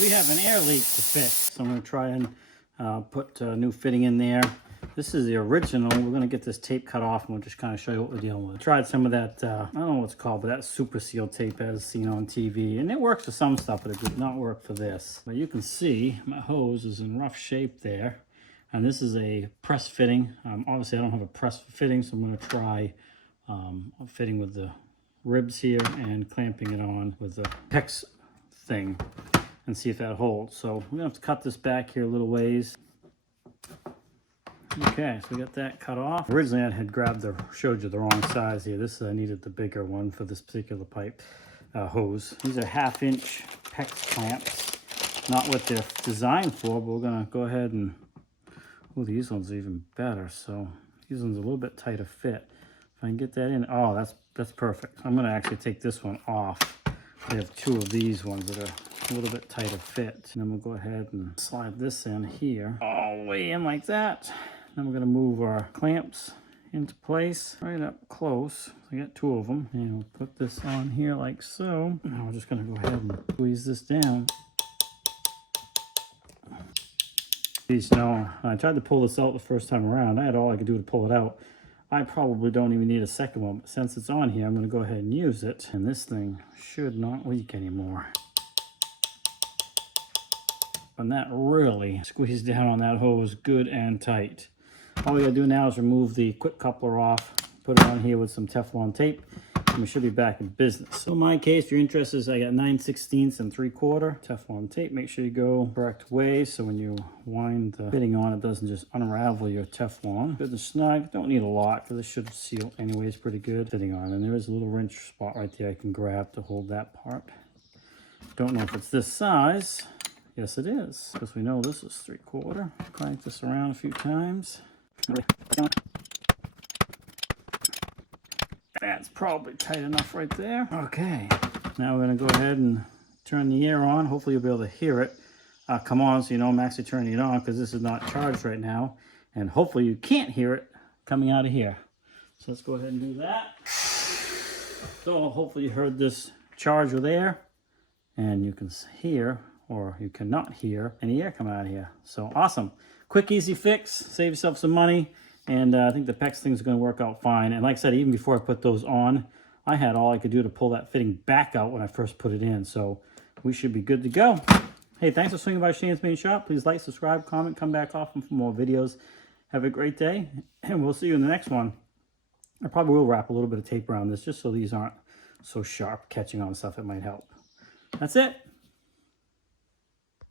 we have an air leak to fix. So I'm going to try and put a new fitting in there. This is the original. We're going to get this tape cut off and we'll just kind of show you what we're dealing with. I tried some of that, I don't know what it's called, but that super seal tape as seen on TV. And it works for some stuff, but it did not work for this. But you can see my hose is in rough shape there. And this is a press fitting. Obviously I don't have a press fitting, so I'm going to try fitting with the ribs here and clamping it on with the hex thing and see if that holds. So we're gonna have to cut this back here a little ways. Okay, so we got that cut off. Originally I had showed you the wrong size here. I needed the bigger one for this particular pipe hose. These are 1/2 inch hex clamps. Not what they're designed for, but we're gonna go ahead and, oh, these ones are even better. So these ones are a little bit tighter fit. If I can get that in, oh, that's perfect. I'm gonna actually take this one off. We have 2 of these ones that are a little bit tighter fit. And then we'll go ahead and slide this in here, all the way in like that. Then we're gonna move our clamps into place right up close. I got 2 of them, and we'll put this on here like so. Now we're just gonna go ahead and squeeze this down. Please know, I tried to pull this out the first time around. I had all I could do to pull it out. I probably don't even need a second one, but since it's on here, I'm gonna go ahead and use it. And this thing should not leak anymore. And that really squeezed down on that hose good and tight. All we gotta do now is remove the quick coupler off, put it on here with some Teflon tape, and we should be back in business. So in my case, if you're interested, I got 9/16 and 3/4 Teflon tape. Make sure you go correct way, so when you wind the fitting on, it doesn't just unravel your Teflon. Good and snug, don't need a lot, because it should seal anyways pretty good fitting on. And there is a little wrench spot right there I can grab to hold that part. Don't know if it's this size. Yes, it is, because we know this is 3/4. Crank this around a few times. That's probably tight enough right there. Okay, now we're gonna go ahead and turn the air on. Hopefully you'll be able to hear it come on, so you know I'm actually turning it on, because this is not charged right now. And hopefully you can't hear it coming out of here. So let's go ahead and do that. So hopefully you heard this charge with air, and you can hear, or you cannot hear, any air come out of here. So awesome. Quick, easy fix. Save yourself some money. And I think the PEX thing is going to work out fine. And like I said, even before I put those on, I had all I could do to pull that fitting back out when I first put it in. So we should be good to go. Hey, thanks for swinging by Shane's Main Shop. Please like, subscribe, comment, come back often for more videos. Have a great day, and we'll see you in the next one. I probably will wrap a little bit of tape around this just so these aren't so sharp, catching on stuff. It might help. That's it.